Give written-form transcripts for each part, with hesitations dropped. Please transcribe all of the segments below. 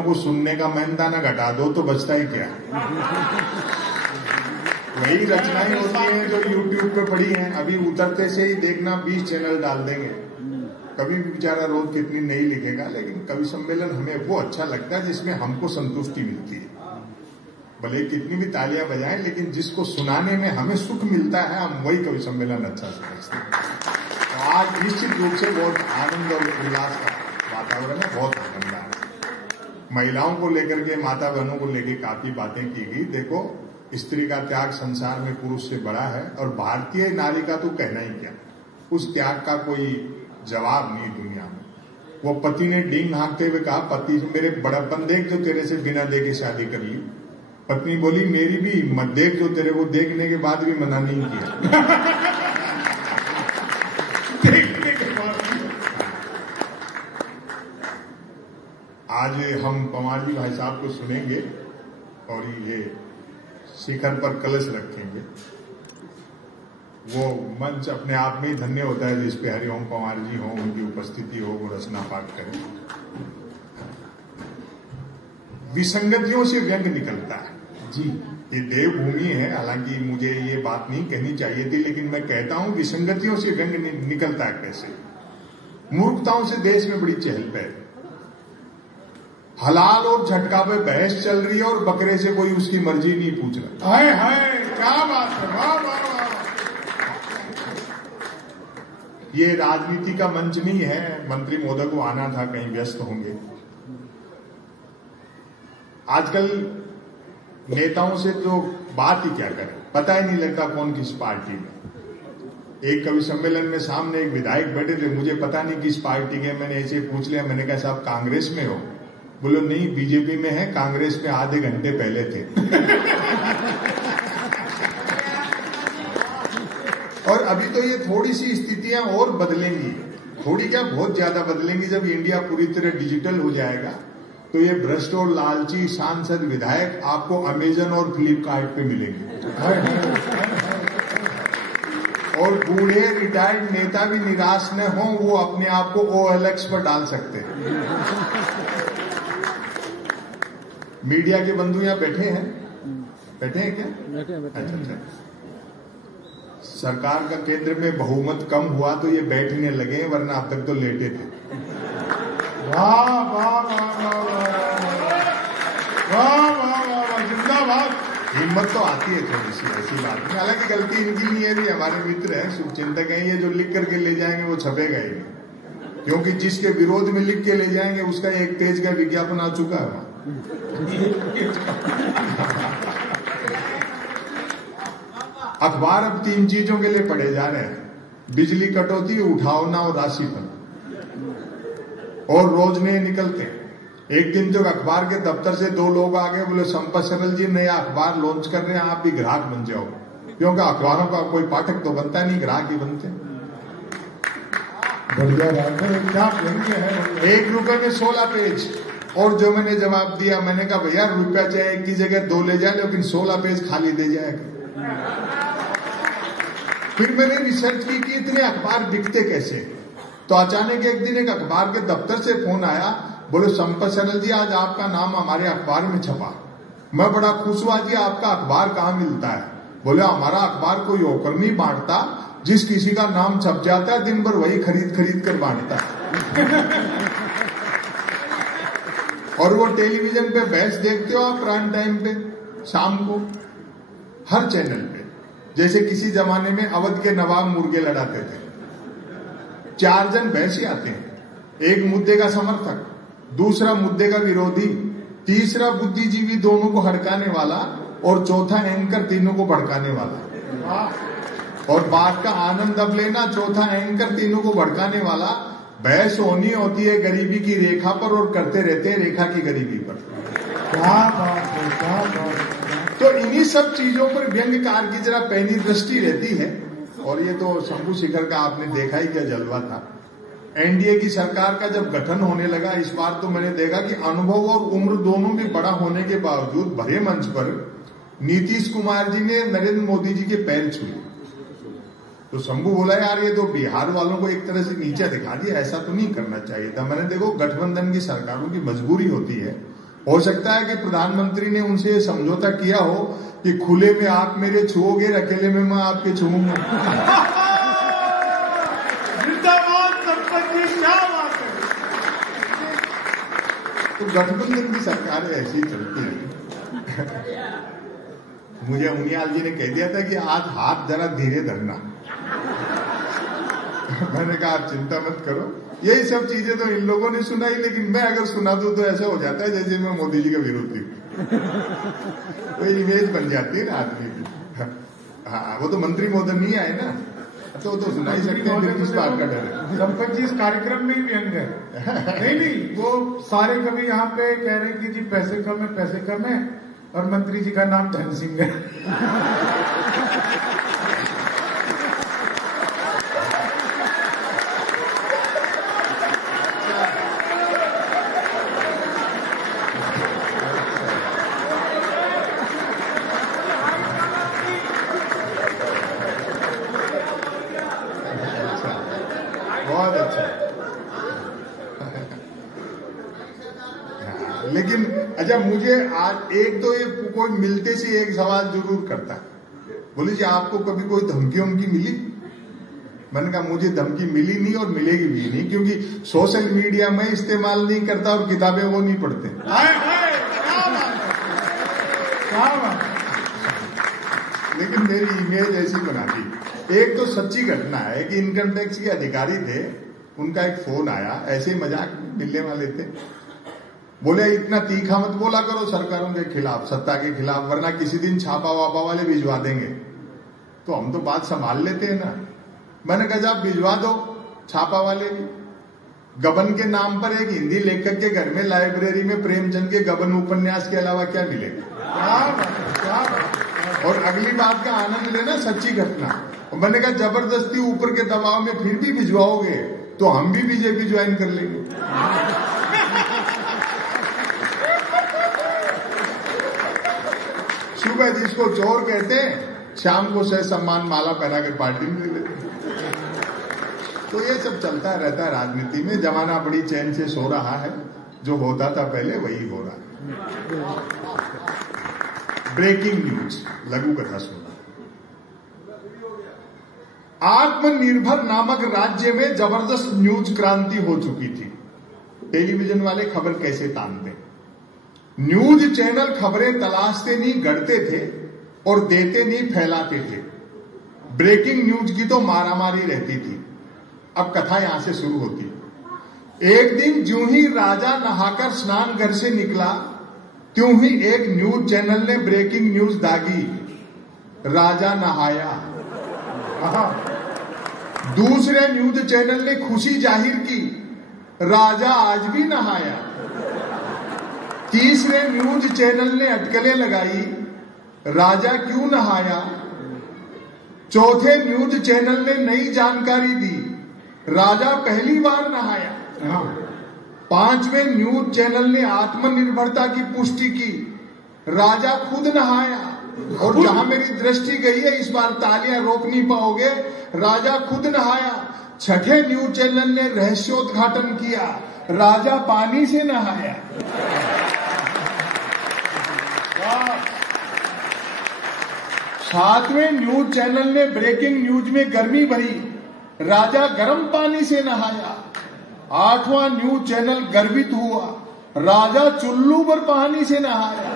को सुनने का मेहनताना घटा दो तो बचता ही क्या। वही रचनाएं होती हैं जो यूट्यूब पे पड़ी हैं, अभी उतरते से ही देखना 20 चैनल डाल देंगे। कभी भी बेचारा रोज कितनी नहीं लिखेगा, लेकिन कवि सम्मेलन हमें वो अच्छा लगता है जिसमें हमको संतुष्टि मिलती है। भले कितनी भी तालियां बजाएं, लेकिन जिसको सुनाने में हमें सुख मिलता है, हम वही कवि सम्मेलन अच्छा समझते हैं। तो आज निश्चित रूप से बहुत आनंद और उल्लास का वातावरण है, बहुत आनंद है। महिलाओं को लेकर के, माता बहनों को लेकर काफी बातें की गई। देखो, स्त्री का त्याग संसार में पुरुष से बड़ा है, और भारतीय नारी का तो कहना ही क्या, उस त्याग का कोई जवाब नहीं दुनिया में। वो पति ने डींग हाँकते हुए कहा, पति मेरे बड़प्पन देख जो तेरे से बिना देखे शादी कर ली। पत्नी बोली, मेरी भी हिम्मत देख जो तेरे को देखने के बाद भी मना नहीं किया। देखने के बाद आज हम पवार जी भाई साहब को सुनेंगे और ये शिखर पर कलश रखेंगे। वो मंच अपने आप में ही धन्य होता है जिस पे हरिओम पवार जी हो, उनकी उपस्थिति हो, वो रचना पाठ करें। विसंगतियों से व्यंग निकलता है जी, ये देवभूमि है। हालांकि मुझे ये बात नहीं कहनी चाहिए थी, लेकिन मैं कहता हूं विसंगतियों से व्यंग निकलता है कैसे। मूर्खताओं से देश में बड़ी चहल पहल, हलाल और झटका पे बहस चल रही है और बकरे से कोई उसकी मर्जी नहीं पूछ रहा। हाय हाय, क्या बात है, वाह वाह वाह। ये राजनीति का मंच नहीं है। मंत्री महोदय को आना था, कहीं व्यस्त होंगे। आजकल नेताओं से तो बात ही क्या करें, पता ही नहीं लगता कौन किस पार्टी में। एक कवि सम्मेलन में सामने एक विधायक बैठे थे, मुझे पता नहीं किस पार्टी के। मैंने ऐसे पूछ लिया, मैंने कहा साहब कांग्रेस में हो? बोलो नहीं, बीजेपी में है, कांग्रेस में आधे घंटे पहले थे। और अभी तो ये थोड़ी सी स्थितियां और बदलेंगी, थोड़ी क्या बहुत ज्यादा बदलेंगी। जब इंडिया पूरी तरह डिजिटल हो जाएगा तो ये भ्रष्ट और लालची सांसद विधायक आपको अमेजन और फ्लिपकार्ट पे मिलेंगे। और बूढ़े रिटायर्ड नेता भी निराश न हो, वो अपने आप को OLX पर डाल सकते हैं। मीडिया के बंधु यहाँ बैठे हैं क्या? बैठे। अच्छा। सरकार का केंद्र में बहुमत कम हुआ तो ये बैठने लगे, वरना अब तक तो लेटे थे। वाह वाह वाह वाह वाह, जिंदाबाद। हिम्मत तो आती है थोड़ी सी, ऐसी बात नहीं। हालांकि गलती इनकी नहीं है, भी हमारे मित्र हैं, शुभचिंतक हैं, ये जो लिख करके ले जाएंगे वो छपेगा ही नहीं, क्योंकि जिसके विरोध में लिख के ले जाएंगे उसका 1 पेज का विज्ञापन आ चुका है। अखबार अब 3 चीजों के लिए पढ़े जा रहे हैं, बिजली कटौती, उठावना और राशिफल, और रोज नए निकलते हैं। एक दिन तो अखबार के दफ्तर से 2 लोग आ गए, बोले संपत सरल जी नया अखबार लॉन्च कर रहे हैं, आप भी ग्राहक बन जाओ। क्योंकि अखबारों का कोई पाठक तो बनता नहीं, ग्राहक ही बनते। बढ़िया बात है, क्या है। 1 रुपए में 16 पेज। और जो मैंने जवाब दिया, मैंने कहा भैया रुपया चाहे एक की जगह 2 ले जाए, लेकिन 16 पेज खाली दे जाएगा। फिर मैंने रिसर्च की कि इतने अखबार बिकते कैसे। तो अचानक एक दिन एक अखबार के दफ्तर से फोन आया, बोले संपत सरल जी आज आपका नाम हमारे अखबार में छपा। मैं बड़ा खुश हुआ जी, आपका अखबार कहाँ मिलता है? बोले हमारा अखबार कोई होकर नहीं बांटता, जिस किसी का नाम छप जाता है दिन भर वही खरीद कर बांटता है। और वो टेलीविजन पे बहस देखते हो आप प्राइम टाइम पे शाम को, हर चैनल पे। जैसे किसी जमाने में अवध के नवाब मुर्गे लड़ाते थे, 4 जन बहसी आते हैं, एक मुद्दे का समर्थक, दूसरा मुद्दे का विरोधी, तीसरा बुद्धिजीवी दोनों को हड़काने वाला, और चौथा एंकर तीनों को भड़काने वाला। और बात का आनंद अब लेना, चौथा एंकर तीनों को भड़काने वाला। बहस होनी होती है गरीबी की रेखा पर, और करते रहते हैं रेखा की गरीबी पर। क्या बात है, क्या बात है। तो इन्हीं सब चीजों पर व्यंग्यकार की जरा पैनी दृष्टि रहती है। और ये तो शंभू शिखर का आपने देखा ही क्या जलवा था। एनडीए की सरकार का जब गठन होने लगा, इस बार तो मैंने देखा कि अनुभव और उम्र दोनों भी बड़ा होने के बावजूद भरे मंच पर नीतीश कुमार जी ने नरेंद्र मोदी जी के पैर छुए। तो शंभू बोला यार ये तो बिहार वालों को एक तरह से नीचा दिखा दिया, ऐसा तो नहीं करना चाहिए था। मैंने देखो गठबंधन की सरकारों की मजबूरी होती है, हो सकता है कि प्रधानमंत्री ने उनसे समझौता किया हो कि खुले में आप मेरे छुओगे, अकेले में मैं आपके छूऊंगा। जिंदाबाद संपत जी, क्या बात है। तो गठबंधन की सरकार ऐसी ही चलती है। मुझे उनियाल जी ने कह दिया था कि आज हाथ जरा धीरे धरना। मैंने कहा आप चिंता मत करो, यही सब चीजें तो इन लोगों ने सुनाई, लेकिन मैं अगर सुना दूं तो ऐसा हो जाता है जैसे मैं मोदी जी का विरोधी हूं। तो इमेज बन जाती है ना आदमी की। हाँ, वो तो मंत्री महोदय नहीं आए ना, तो वो तो सुना ही सकते हैं, किस बात का डर है। संपत जी इस कार्यक्रम में ही व्यंग है। नहीं, वो सारे कभी यहाँ पे कह रहे कि जी पैसे कम है, और मंत्री जी का नाम धन सिंह है। बहुत अच्छा। लेकिन अच्छा, मुझे आज एक तो ये कोई मिलते से एक सवाल जरूर करता है, बोले जी आपको कभी कोई धमकी उमकी मिली? मैंने कहा मुझे धमकी मिली नहीं और मिलेगी भी नहीं, क्योंकि सोशल मीडिया में इस्तेमाल नहीं करता और किताबें वो नहीं पढ़ते। लेकिन मेरी इमेज ऐसी बना दी। एक तो सच्ची घटना है कि इनकम टैक्स के अधिकारी थे, उनका एक फोन आया, ऐसे ही मजाक मिलने वाले थे, बोले इतना तीखा मत बोला करो सरकारों के खिलाफ, सत्ता के खिलाफ, वरना किसी दिन छापा वापा वाले भिजवा देंगे। तो हम तो बात संभाल लेते हैं ना। मैंने कहा आप भिजवा दो छापा वाले भी। गबन के नाम पर एक हिंदी लेखक के घर में लाइब्रेरी में प्रेमचंद के गबन उपन्यास के अलावा क्या मिलेगा? और अगली बात का आनंद लेना, सच्ची घटना। मैंने कहा जबरदस्ती ऊपर के दबाव में फिर भी भिजवाओगे तो हम भी बीजेपी ज्वाइन कर लेंगे। सुबह जिसको चोर कहते हैं, शाम को सह सम्मान माला पहना के पार्टी में ले लेते। तो ये सब चलता रहता है राजनीति में। जमाना बड़ी चैन से सो रहा है, जो होता था पहले वही हो रहा है। ब्रेकिंग न्यूज, लघु कथा सुना। आत्मनिर्भर नामक राज्य में जबरदस्त न्यूज क्रांति हो चुकी थी। टेलीविजन वाले खबर कैसे तानते, न्यूज चैनल खबरें तलाशते नहीं, गढ़ते थे, और देते नहीं, फैलाते थे। ब्रेकिंग न्यूज की तो मारामारी रहती थी। अब कथा यहां से शुरू होती। एक दिन ज्यों ही राजा नहाकर स्नान घर से निकला, त्यों ही एक न्यूज चैनल ने ब्रेकिंग न्यूज दागी, राजा नहाया। दूसरे न्यूज चैनल ने खुशी जाहिर की, राजा आज भी नहाया। तीसरे न्यूज चैनल ने अटकलें लगाई, राजा क्यों नहाया। चौथे न्यूज चैनल ने नई जानकारी दी, राजा पहली बार नहाया। पांचवें न्यूज चैनल ने आत्मनिर्भरता की पुष्टि की, राजा खुद नहाया। और जहां मेरी दृष्टि गई है, इस बार तालियां रोक नहीं पाओगे, राजा खुद नहाया। छठे न्यूज चैनल ने रहस्योद्घाटन किया, राजा पानी से नहाया। सातवें न्यूज चैनल ने ब्रेकिंग न्यूज में गर्मी भरी, राजा गर्म पानी से नहाया। आठवां न्यूज चैनल गर्वित हुआ, राजा चुल्लू पर पानी से नहाया।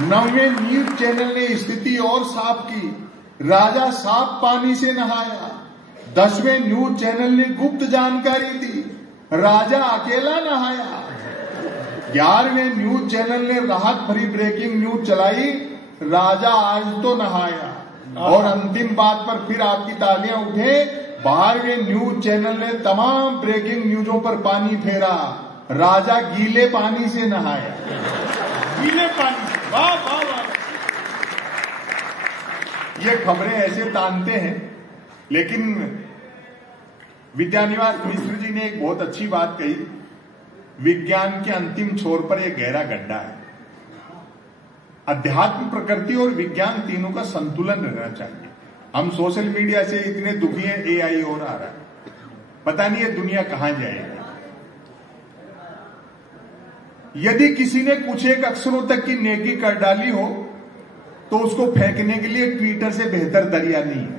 नौवें न्यूज चैनल ने स्थिति और साफ की, राजा साफ पानी से नहाया। 10वें न्यूज चैनल ने गुप्त जानकारी दी, राजा अकेला नहाया। 11वें न्यूज चैनल ने राहत भरी ब्रेकिंग न्यूज चलाई, राजा आज तो नहाया। और अंतिम बात पर फिर आपकी तालियां उठे, 12वें न्यूज चैनल ने तमाम ब्रेकिंग न्यूजों पर पानी फेरा, राजा गीले पानी से नहाया। गीले पानी, वाह वाह वाह। ये खबरें ऐसे तानते हैं। लेकिन विद्यानिवास मिश्र जी ने एक बहुत अच्छी बात कही, विज्ञान के अंतिम छोर पर एक गहरा गड्ढा है। अध्यात्म, प्रकृति और विज्ञान तीनों का संतुलन रहना चाहिए। हम सोशल मीडिया से इतने दुखी हैं, एआई और आ रहा है, पता नहीं ये दुनिया कहां जाएगी। यदि किसी ने कुछ एक अक्षरों तक की नेकी कर डाली हो तो उसको फेंकने के लिए ट्विटर से बेहतर दरिया नहीं है।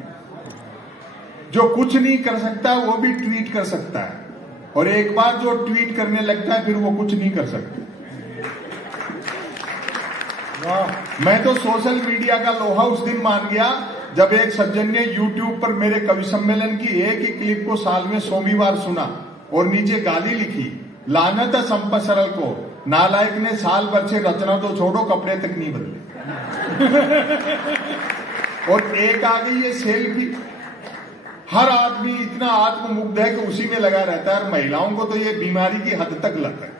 जो कुछ नहीं कर सकता वो भी ट्वीट कर सकता है, और एक बार जो ट्वीट करने लगता है फिर वो कुछ नहीं कर सकता। मैं तो सोशल मीडिया का लोहा उस दिन मान गया जब एक सज्जन ने यूट्यूब पर मेरे कवि सम्मेलन की एक ही क्लिप को साल में 100वीं बार सुना और नीचे गाली लिखी, लानत है संपत सरल को, नालायक ने साल भर से रचना तो छोड़ो कपड़े तक नहीं बदले। और एक आ गई ये सेल्फी। हर आदमी इतना आत्ममुग्ध है कि उसी में लगा रहता है, और महिलाओं को तो ये बीमारी की हद तक लत है।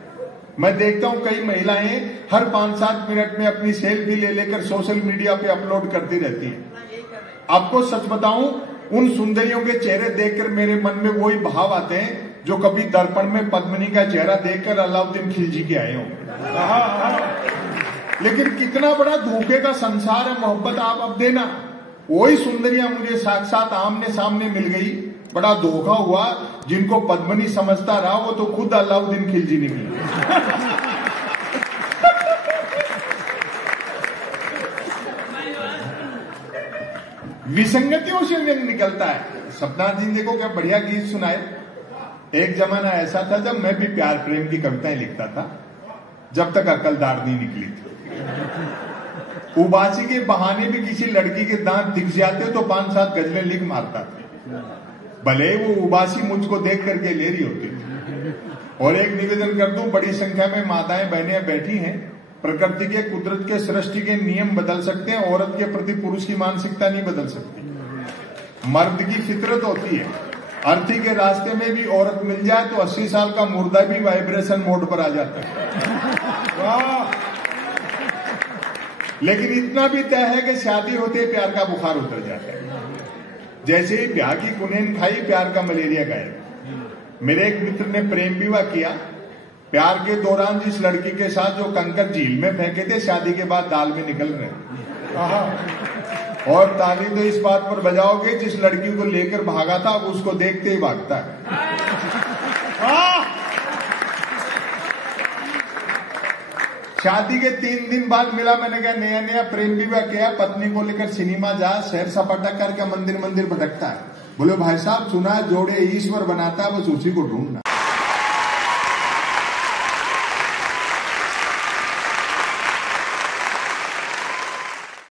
मैं देखता हूं कई महिलाएं हर 5-7 मिनट में अपनी सेल्फी ले लेकर सोशल मीडिया पे अपलोड करती रहती है। आपको सच बताऊं, उन सुंदरियों के चेहरे देखकर मेरे मन में वही भाव आते हैं जो कभी दर्पण में पद्मिनी का चेहरा देखकर अलाउद्दीन खिलजी के आए हों। लेकिन कितना बड़ा धोखे का संसार है मोहब्बत, आप अब देना। वही सुंदरियां मुझे साक्षात आमने सामने मिल गई, बड़ा धोखा हुआ। जिनको पद्मिनी समझता रहा वो तो खुद अलाउद्दीन खिलजी निकली। विसंगतियों से व्यंग निकलता है। सपनाथ जी ने देखो क्या बढ़िया गीत सुनाए। एक जमाना ऐसा था जब मैं भी प्यार प्रेम की कविताएं लिखता था, जब तक अकलदार नहीं निकली थी। उबासी के बहाने भी किसी लड़की के दांत दिख जाते तो 5-7 गजलें लिख मारता था, भले वो उबासी मुझको देख करके ले रही होती थी। और एक निवेदन कर दूं, बड़ी संख्या में माताएं बहनें बैठी हैं। प्रकृति के, कुदरत के, सृष्टि के नियम बदल सकते हैं, औरत के प्रति पुरुष की मानसिकता नहीं बदल सकती। मर्द की फितरत होती है, अर्थी के रास्ते में भी औरत मिल जाए तो 80 साल का मुर्दा भी वाइब्रेशन मोड पर आ जाता है। लेकिन इतना भी तय है कि शादी होते ही प्यार का बुखार उतर जाता है। जैसे ही ब्याह की कुनेन खाई, प्यार का मलेरिया गायब। मेरे एक मित्र ने प्रेम विवाह किया। प्यार के दौरान जिस लड़की के साथ जो कंकर झील में फेंके थे, शादी के बाद दाल में निकल रहे। और ताली तो इस बात पर बजाओगे, जिस लड़की को लेकर भागा था अब उसको देखते ही भागता है। शादी के 3 दिन बाद मिला, मैंने कहा नया नया प्रेम विवाह किया, पत्नी को लेकर सिनेमा जा, सैर सपाटा करके मंदिर मंदिर भटकता है। बोले भाई साहब सुना है जोड़े ईश्वर बनाता है, बस उसी को ढूंढना।